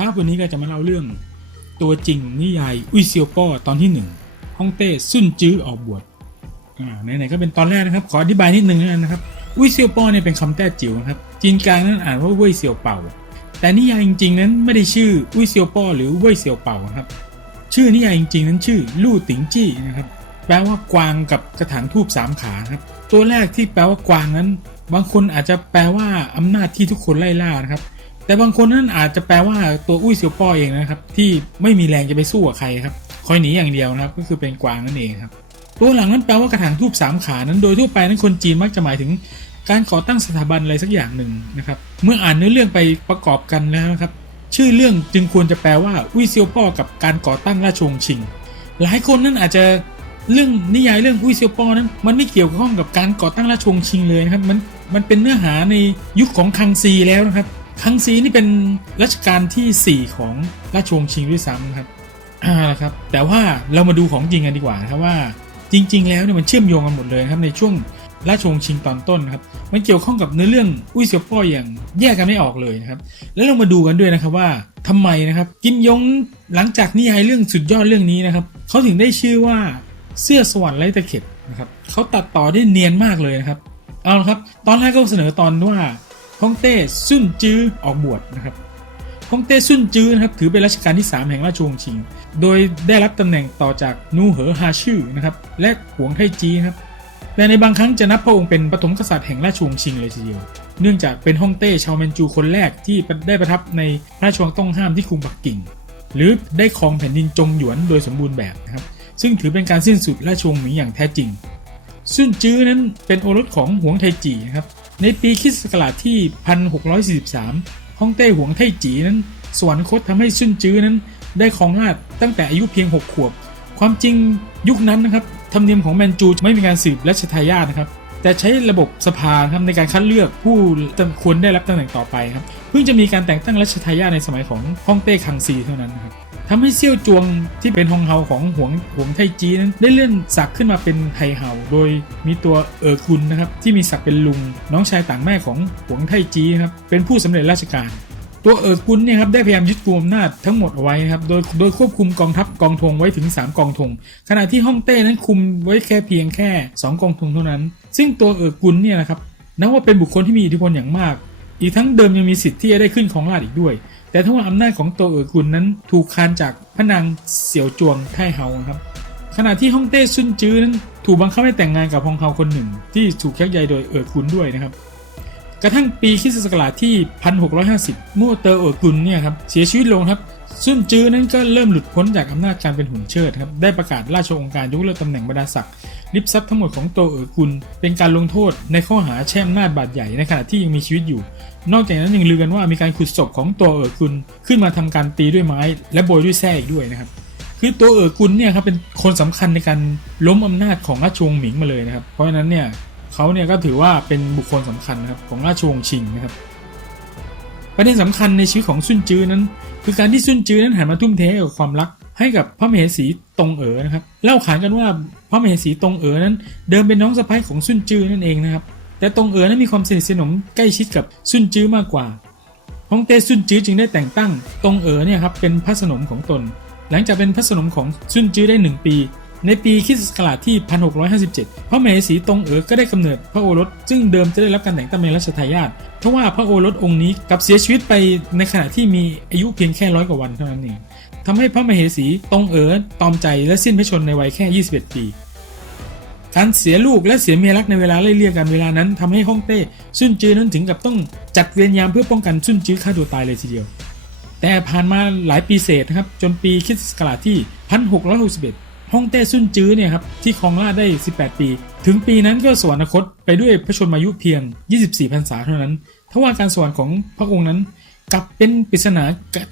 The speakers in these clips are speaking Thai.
ครับวันนี้ก็จะมาเล่าเรื่อง ตัวจริงนิยายอุ้ยเซียวป้อตอนที่หนึ่งฮ่องเต้ซุ่นจื้อออกบวชอ่าไหนๆก็เป็นตอนแรกนะครับ ขออธิบายนิดนึงนะครับอุ้ยเซียวป้อเนี่ยเป็นคำแต้จิ๋วนะครับจีนกลางนั้นอ่านว่าเว่ยเซียวเป่า แต่นิยายจริงๆนั้นไม่ได้ชื่ออุ้ยเซียวป้อหรือเว่ยเซียวเป่านะครับ ชื่อนิยายจริงๆนั้นชื่อลู่ติงจี้นะครับแปลว่ากวางกับกระถางทูบสามขาครับตัวแรกที่แปลว่ากวางนั้น บางคนอาจจะแปลว่าอำนาจที่ทุกคนไล่ล่านะครับ แต่บางคนนั้นอาจจะแปลว่าตัวอุ้ยเซียวป้อเองนะครับ ที่ไม่มีแรงจะไปสู้กับใครครับคอยหนีอย่างเดียวนะครับ ก็คือเป็นกวางนั่นเองครับ ตัวหลังนั้นแปลว่ากระถางทูบสามขานั้นโดยทั่วไปนั้นคนจีนมักจะหมายถึงการก่อตั้งสถาบันอะไรสักอย่างหนึ่งนะครับ เมื่ออ่านเนื้อเรื่องไปประกอบกันแล้วนะครับ ชื่อเรื่องจึงควรจะแปลว่าอุ้ยเซียวป้อกับการก่อตั้งราชวงศ์ชิง หลายคนนั้นอาจจะเรื่องนิยายเรื่องอุ้ยเซียวป้อนั้นมันไม่เกี่ยวข้องกับการก่อตั้งราชวงศ์ชิงเลยนะครับมันมันเป็นเนื้อหาในยุคของคังซีแล้วนะครับ คังซีนี่เป็นรัชกาลที่ 4 ของราชวงศ์ชิงด้วยซ้ำครับอ่าครับแต่ว่าเรามาดูของจริงกันดีกว่าครับว่าจริง ๆ แล้วเนี่ยมันเชื่อมโยงกันหมดเลยครับในช่วงราชวงศ์ชิงตอนต้นครับมันเกี่ยวข้องกับเนื้อเรื่องอุ้ยเซียวป้ออย่างแยกกันไม่ออกเลยนะครับแล้วเรามาดูกันด้วยนะครับว่าทำไมนะครับกิมยงหลังจากนิยายเรื่องสุดยอดเรื่องนี้นะครับเขาถึงได้ชื่อว่าเสื้อสวรรค์ไร้ตะเข็บนะครับเขาตัดต่อได้เนียนมากเลยนะครับเอาละครับตอนแรกก็เสนอตอนว่า ฮ่องเต้ซุ่นจื้อออกบวชนะครับฮ่องเต้ซุ่นจื้อนะครับถือเป็นรัชกาลที่ 3 แห่งราชวงศ์ชิง โดยได้รับตำแหน่งต่อจากนูเหอฮาชื่อนะครับและหวงไทจีครับแต่ในบางครั้งจะนับพระองค์เป็นปฐมกษัตริย์แห่งราชวงศ์ชิงเลยทีเดียว เนื่องจากเป็นฮ่องเต้ชาวแมนจูคนแรกที่ได้ประทับในพระราชวังต้องห้ามที่กรุงปักกิ่ง หรือได้ครองแผ่นดินจงหยวนโดยสมบูรณ์แบบนะครับซึ่งถือเป็นการสิ้นสุดราชวงศ์หมิงอย่างแท้จริงซุ่นจื้อนั้นเป็นโอรสของหวงไทจีนะครับ ในปีคริสต์ศักราชที่ 1643ฮ่องเต้หวงไทจีนั้น สวรรคตทำให้ซุนจื้อนั้น ได้ครองราชตั้งแต่อายุเพียง 6 ขวบ ความจริงยุคนั้นนะครับธรรมเนียมของแมนจูไม่มีการสืบรัชทายาทนะครับแต่ใช้ระบบสภาครับในการคัดเลือกผู้ควรได้รับตำแหน่งต่อไปครับเพิ่งจะมีการแต่งตั้งรัชทายาทในสมัยของฮ่องเต้คังซีเท่านั้นนะครับ ทำให้เซี่ยวจวงที่เป็นฮองเฮาของหวงหวงไทจีนั้นได้เลื่อนศักดิ์ขึ้นมาเป็นไทเฮาโดยมีตัวเอ๋อกุนนะครับที่มีศักดิ์เป็นลุง น้องชายต่างแม่ของหวงไทจีครับเป็นผู้สำเร็จราชการตัวเอ๋อกุนเนี่ยครับได้พยายามยึดกุมอำนาจทั้งหมดเอาไว้ครับโดยโดยควบคุมกองทัพกองธงไว้ถึง 3 กองธงขณะที่ฮ่องเต้นั้นคุมไว้แค่เพียงแค่ 2 กองธงเท่านั้น ซึ่งตัวเอ๋อกุนเนี่ยนะครับนับว่าเป็นบุคคลที่มีอิทธิพลอย่างมาก อีกทั้งเดิมยังมีสิทธิ์ที่จะได้ขึ้นของราชอีกด้วย แต่ถ้าว่าอำนาจของโตเอ๋อกุนนั้นถูกคานจากพระนางเสี่ยวจวงไทเฮาครับ ขณะที่ฮ่องเต้ซุนจื้อนั้นถูกบังคับให้แต่งงานกับฮองเฮาคนหนึ่ง ที่ถูกชักใยโดยเอ๋อกุนด้วยนะครับ กระทั่งปีคริสตศักราชที่ 1650เมื่อเตอเอ๋อกุนเนี่ยครับเสียชีวิตลงครับซุนจื้อนั้นก็เริ่มหลุดพ้นจากอำนาจการเป็นหุ่นเชิดครับได้ประกาศราชองค์การยกเลิกตำแหน่งบรรดาศักดิ์ ลิบทรัพย์ทั้งหมดของโตเอ๋อกุลเป็นการลงโทษในข้อหาแช่มนาจบาดใหญ่ในขณะที่ยังมีชีวิตอยู่ นอกจากนั้นยังลือกันว่ามีการขุดศพของตัวเอ๋อกุลขึ้นมาทำการตีด้วยไม้ และโบยด้วยแส้อีกด้วยนะครับ คือตัวเอ๋อกุลเนี่ยครับเป็นคนสำคัญในการล้มอำนาจของราชวงศ์หมิงมาเลยนะครับ เพราะฉะนั้นเนี่ยเขาเนี่ยก็ถือว่าเป็นบุคคลสำคัญนะครับของราชวงศ์ชิงนะครับประเด็นสำคัญในชีวิตของซุนจื้อนั้น คือการที่ซุนจื้อนั้นหันมาทุ่มเทกับความรัก ให้กับพระมเหสีตงเอ๋อนะครับเล่าขานกันว่าพระมเหสีตงเอ๋อนั้น เดิมเป็นน้องสะใภ้ของซุนจื้อนั่นเองนะครับ แต่ตงเอ๋อนั้นมีความสนิทสนมใกล้ชิดกับซุนจื้อมากกว่าฮองเต้ซุนจื้อจึงได้แต่งตั้งตงเอ๋อเนี่ยครับเป็นพระสนมของตน หลังจากเป็นพระสนมของซุนจื้อได้หนึ่งปี ในปีคริสตศักราชที่ 1657 พระมเหสีตงเอ๋อก็ได้กำเนิดพระโอรส ซึ่งเดิมจะได้รับการแต่งตั้งเป็นรัชทายาททว่าพระโอรสองค์นี้กลับเสียชีวิตไปในขณะที่มีอายุเพียงแค่ร้อยกว่าวันเท่านั้นเอง ทำให้พระมเหสีตรงเอ๋อตอมใจและสิ้นพระชนในวัยแค่ 21 ปีการเสียลูกและเสียเมียรักในเวลาไล่เลี่ยกันเวลานั้นทำให้ฮ่องเต้ซุนจื้อนั้นถึงกับต้องจัดเวรยามเพื่อป้องกันซุนจื้อฆ่าตัวตายเลยทีเดียว แต่ผ่านมาหลายปีเศษนะครับจนปีคริสต์ศักราชที่ 1661ฮ่องเต้ซุนจื้อเนี่ยครับที่ครองราชได้ 18 ปี ถึงปีนั้นก็สวรรคตไปด้วยพระชนมายุเพียง 24พรรษาเท่านั้นทว่าการสวรรค์ของพระองค์นั้น กลับเป็นปริศนา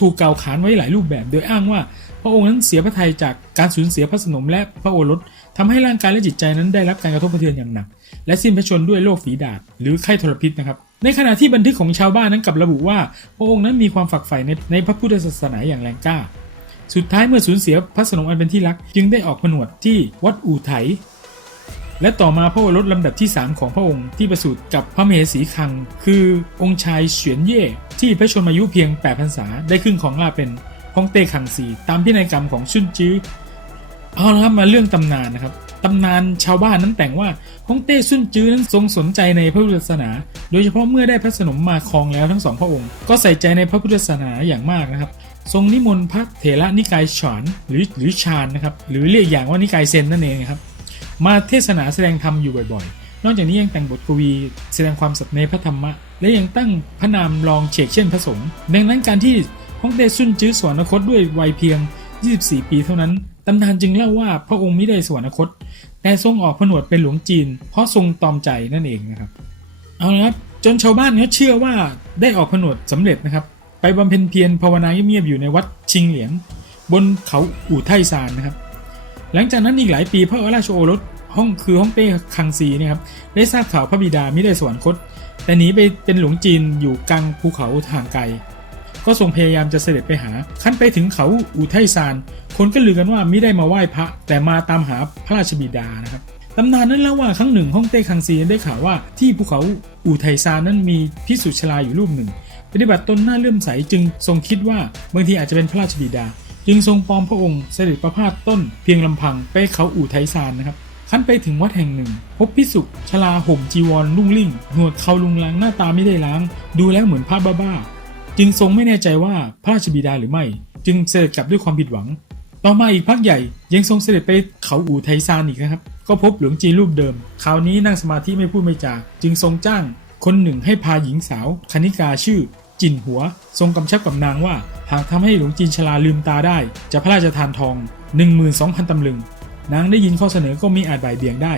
ถูกกล่าวขานไว้หลายรูปแบบ โดยอ้างว่า พระองค์นั้นเสียพระทัยจากการสูญเสียพระสนมและพระโอรสทำให้ร่างกายและจิตใจนั้นได้รับการกระทบกระเทือนอย่างหนัก และสิ้นพระชนด้วยโรคฝีดาษหรือไข้ทรพิษนะครับในขณะที่บันทึกของชาวบ้านนั้นกลับระบุว่า พระองค์นั้นมีความฝักใฝ่ในในพระพุทธศาสนาอย่างแรงกล้า สุดท้ายเมื่อสูญเสียพระสนมอันเป็นที่รัก จึงได้ออกผนวดที่วัดอู่ไถ และต่อมาพระโอรสลำดับที่ 3 ของพระองค์ที่ประสูติกับพระมเหสีคัง คือองค์ชายเฉียนเย่ที่พระชนมายุเพียง8พรรษาได้ขึ้นของราเป็นฮ่องเต้คังซีตามพินัยกรรมของชุนจื้อเอาละครับมาเรื่องตำนานนะครับตำนานชาวบ้านนั้นแต่งว่าฮ่องเต้ซุนจื้อนั้นทรงสนใจในพระพุทธศาสนา โดยเฉพาะเมื่อได้พระสนมมาครองแล้วทั้งสองพระองค์ ก็ใส่ใจในพระพุทธศาสนาอย่างมากนะครับ ทรงนิมนต์พระเถระนิกายฉานหรือหรือชานนะครับหรือเรียกอย่างว่านิกายเซนนั่นเองครับ มาเทศนาแสดงธรรมอยู่บ่อยๆ นอกจากนี้ยังแต่งบทกวีแสดงความสัตย์ในพระธรรมะ และยังตั้งพระนามรองเฉกเช่นพระสงฆ์ดังนั้นการที่ฮ่องเต้ซุนจื้อสวรรคตด้วยวัยเพียง 24 ปีเท่านั้นตำนานจึงเล่าว่าพระองค์ไม่ได้สวรรคต แต่ทรงออกผนวดเป็นหลวงจีน เพราะทรงตอมใจนั่นเองนะครับ เอาละครับจนชาวบ้านเขาเชื่อว่าได้ออกผนวดสำเร็จนะครับ ไปบำเพ็ญเพียรภาวนาเงียบๆอยู่ในวัดชิงเหลียง บนเขาอู่ไทซานนะครับ หลังจากนั้นอีกหลายปีพระราชโอรสห้องคือฮ่องเต้คังซีเนะครับได้ทราบข่าวพระบิดาไม่ได้สวรรคต แต่หนีไปเป็นหลวงจีนอยู่กลางภูเขาทางไกล ก็ทรงพยายามจะเสด็จไปหาขั้นไปถึงเขาอู่ไทซาน คนก็ลือกันว่าไม่ได้มาไหว้พระ แต่มาตามหาพระราชบิดานะครับตำนานนั้นเล่าว่าครั้งหนึ่งฮ่องเต้คังซีได้ข่าวว่าที่ภูเขาอู่ไทซานนั้นมีพิสุชลาอยู่รูปหนึ่ง ปฏิบัติตนหน้าเลื่อมใสจึงทรงคิดว่าบางทีอาจจะเป็นพระราชบิดา จึงทรงปลอมพระองค์เสด็จประพาสต้นเพียงลำพังไปเขาอู่ไทซานนะครับขั้นไปถึงวัดแห่งหนึ่ง พบพิสุชลาห่มจีวรลุ่งลิ่งหนวดเขาลุงลังหน้าตาไม่ได้ล้าง ดูแล้วเหมือนพระบ้าๆจึงทรงไม่แน่ใจว่าพระราชบิดาหรือไม่ จึงเสด็จกลับด้วยความผิดหวัง ต่อมาอีกพักใหญ่ยังทรงเสด็จไปเขาอู่ไทซานอีกนะครับ ก็พบหลวงจีรูปเดิม คราวนี้นั่งสมาธิไม่พูดไม่จา จึงทรงจ้างคนหนึ่งให้พาหญิงสาวคณิกาชื่อ จินหัว ทรงกำชับกับนางว่า หากทำให้หลวงจีนชลาลืมตาได้ จะพระราชทานทอง 12,000ตำลึง นางได้ยินข้อเสนอก็มีอาจบ่ายเบี่ยงได้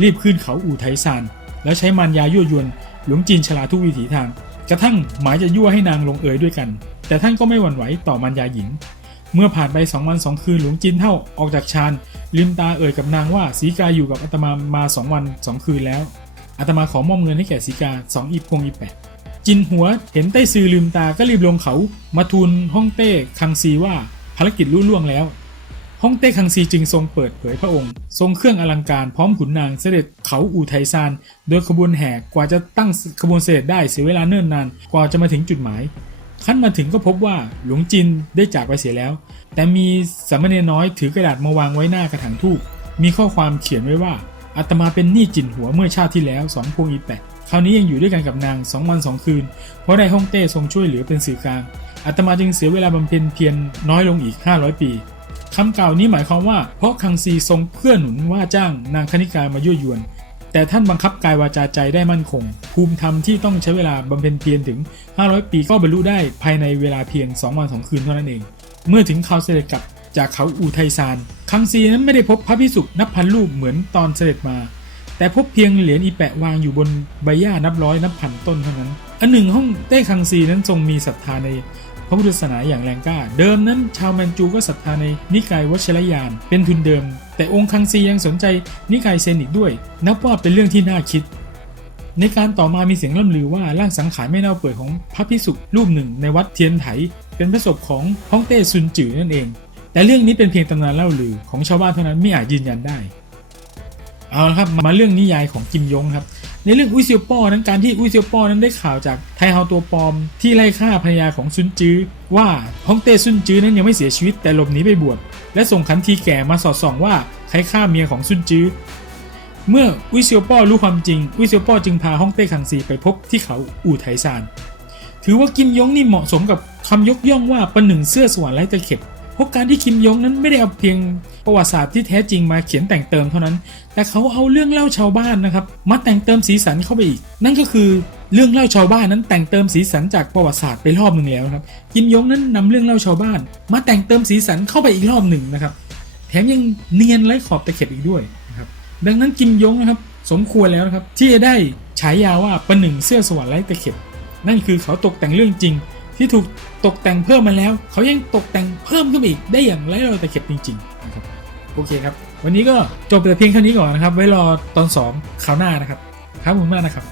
รีบขึ้นเขาอู่ไทซาน แล้วใช้มารยายั่วยวน หลวงจีนชลาทุกวิถีทาง กระทั่งหมายจะยั่วให้นางลงเอยด้วยกัน แต่ท่านก็ไม่หวั่นไหวต่อมารยาหญิง เมื่อผ่านไปสองวันสองคืนหลวงจีนเท่าออกจากฌานลืมตาเอ่ยกับนางว่าสีกาอยู่กับอาตมามาสองวันสองคืนแล้วอาตมาขอมอบเงินให้แก่สีกาสองอีพวงอีแปะ จินหัวเห็นใต้ซือลืมตาก็รีบลงเขา มาทูลฮ่องเต้คังซีว่าภารกิจรุ่ล่วงแล้วฮ่องเต้คังซีจึงทรงเปิดเผยพระองค์ ทรงเครื่องอลังการพร้อมขุนนางเสด็จเขาอู่ไทซาน โดยขบวนแห่กว่าจะตั้งขบวนเสด็จได้เสียเวลาเนิ่นนานกว่าจะมาถึงจุดหมายขั้นมาถึงก็พบว่าหลวงจินได้จากไปเสียแล้ว แต่มีสามเณรน้อยถือกระดาษมาวางไว้หน้ากระถางทูบมีข้อความเขียนไว้ว่าอาตมาเป็นหนี้จินหัวเมื่อชาติที่แล้วสองพวงอีแปะ คราวนี้ยังอยู่ด้วยกันกับนางสองวันสองคืน เพราะได้ฮ่องเต้ทรงช่วยเหลือเป็นสื่อกลางอาตมาจึงเสียเวลาบำเพ็ญเพียรน้อยลงอีก 500 ปีคำกล่าวนี้หมายความว่า เพราะคังซีทรงเพื่อหนุนว่าจ้างนางคณิกามายั่วยวน แต่ท่านบังคับกายวาจาใจได้มั่นคง ภูมิธรรมที่ต้องใช้เวลาบำเพ็ญเพียรถึง 500 ปีก็บรรลุได้ภายในเวลาเพียง 2 วัน 2 คืนเท่านั้นเอง เมื่อถึงข่าวเสด็จกลับจากเขาอูไทซานคังซีนั้นไม่ได้พบพระพิสุนับพันรูปเหมือนตอนเสด็จมา แต่พบเพียงเหรียญอีแปะวางอยู่บนใบหญ้านับร้อยนับพันต้นเท่านั้น อันหนึ่งห้องเต้คังซีนั้นทรงมีศรัทธาในพระพุทธศาสนาอย่างแรงกล้า เดิมนั้นชาวแมนจูก็ศรัทธาในนิกายวัชรยาน เป็นทุนเดิม แต่องค์คังซียังสนใจนิกายเซนอีกด้วย นับว่าเป็นเรื่องที่น่าคิด ในการต่อมามีเสียงล่ำลือว่าร่างสังขารไม่เน่าเปื่อยของพระพิสุรูปหนึ่งในวัดเทียนไถ เป็นพระศพของฮ่องเต้ซุนจือนั่นเอง แต่เรื่องนี้เป็นเพียงตำนานเล่าลือของชาวบ้านเท่านั้นไม่อาจยืนยันได้ เอาละครับมาเรื่องนิยายของกิมยงครับในเรื่องอุ้ยเซียวป้อนั้นการที่อุ้ยเซียวป้อนั้นได้ข่าวจากไทเฮาตัวปลอม ที่ไล่ฆ่าภรรยาของซุนจื้อว่าฮ่องเต้ซุนจื้อนั้นยังไม่เสียชีวิตแต่หลบหนีไปบวชและส่งขันทีแก่มาสอดส่องว่าใครฆ่าเมียของซุนจื้อเมื่ออุ้ยเซียวป้อรู้ความจริงอุ้ยเซียวป้อจึงพาฮ่องเต้คังซีไปพบที่เขาอู่ไถซานถือว่ากิมยงนี่เหมาะสมกับคำยกย่องว่าประหนึ่งเสื้อสวรรค์ไร้ตะเข็บ ราะการที่คิมยงนั้นไม่ได้เอาเพียงประวัติศาสตร์ที่แท้จริงมาเขียนแต่งเติมเท่านั้น แต่เขาเอาเรื่องเล่าชาวบ้านนะครับมาแต่งเติมสีสันเข้าไปอีก นั่นก็คือเรื่องเล่าชาวบ้านนั้นแต่งเติมสีสันจากประวัติศาสตร์ไปรอบหนึ่งแล้วครับคิมยงนั้นนำเรื่องเล่าชาวบ้าน มาแต่งเติมสีสันเข้าไปอีกรอบหนึ่งนะครับ แถมยังเนียนไร้ขอบตะเข็บอีกด้วยนะครับดังนั้นกิมยงนะครับสมควรแล้วนะครับที่จะได้ฉายาว่าประหนึ่งเสื้อสวรรค์ไร้ตะเข็บนั่นคือเขาตกแต่งเรื่องจริง ที่ถูกตกแต่งเพิ่มมาแล้ว เขายังตกแต่งเพิ่มขึ้นอีกได้อย่างไร้รอยตะเข็บจริงๆนะครับโอเคครับ วันนี้ก็จบแต่เพียงเท่านี้ก่อนนะครับ ไว้รอตอนสองคราวหน้านะครับ ครับขอบคุณมากนะครับ